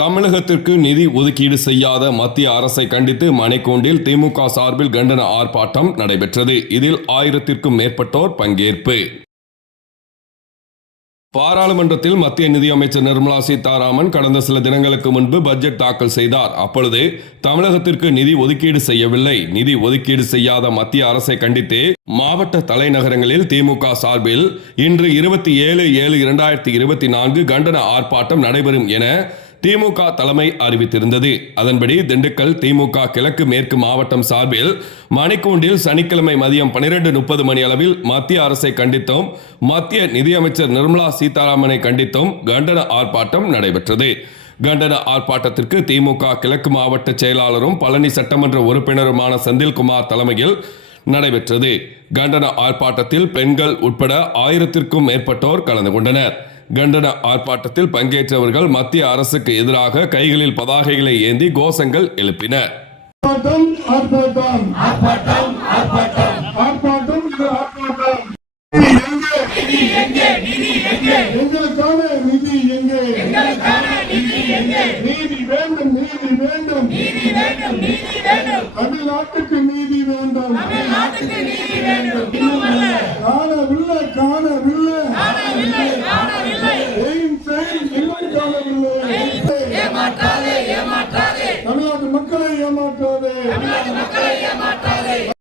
தமிழகத்திற்கு நிதி ஒதுக்கீடு செய்யாத மத்திய அரசை கண்டித்து மணிக்கூண்டில் திமுக சார்பில் கண்டன ஆர்ப்பாட்டம் நடைபெற்றது. இதில் ஆயிரத்திற்கும் மேற்பட்டோர் பங்கேற்பு. பாராளுமன்றத்தில் மத்திய நிதியமைச்சர் நிர்மலா சீதாராமன் கடந்த சில தினங்களுக்கு முன்பு பட்ஜெட் தாக்கல் செய்தார். அப்பொழுது தமிழகத்திற்கு நிதி ஒதுக்கீடு செய்யவில்லை. நிதி ஒதுக்கீடு செய்யாத மத்திய அரசை கண்டித்து மாவட்ட தலைநகரங்களில் திமுக சார்பில் இன்று இருபத்தி ஏழு ஏழு இரண்டாயிரத்தி இருபத்தி நான்கு கண்டன ஆர்ப்பாட்டம் நடைபெறும் என திமுக தலைமை அறிவித்திருந்தது. அதன்படி திண்டுக்கல் திமுக கிழக்கு மேற்கு மாவட்டம் சார்பில் மணிக்கூண்டில் சனிக்கிழமை மதியம் பனிரெண்டு முப்பது மணி அளவில் மத்திய அரசை கண்டித்தும். மத்திய நிதியமைச்சர் நிர்மலா சீதாராமனை கண்டித்தும். கண்டன ஆர்ப்பாட்டம் நடைபெற்றது. கண்டன ஆர்ப்பாட்டத்திற்கு திமுக கிழக்கு மாவட்ட செயலாளரும் பழனி சட்டமன்ற உறுப்பினருமான செந்தில்குமார் தலைமையில் நடைபெற்றது. கண்டன ஆர்ப்பாட்டத்தில் பெண்கள் உட்பட ஆயிரத்திற்கும் மேற்பட்டோர் கலந்து கொண்டனர். கண்டன ஆர்ப்பாட்டத்தில் பங்கேற்றவர்கள் மத்திய அரசுக்கு எதிராக கைகளில் பதாகைகளை ஏந்தி கோஷங்கள் எழுப்பினர் ஆர்ப்பாட்டம் ஆர்ப்பாட்டம். ஆர்ப்பாட்டம் இது ஆர்ப்பாட்டம். நிதி எங்கே எங்களுக்கான நிதி எங்கே நீதி வேண்டும் நீதி வேண்டும். தமிழ்நாட்டுக்கு நீதி வேண்டும். காணவில்லை ஏமாற்றாதே.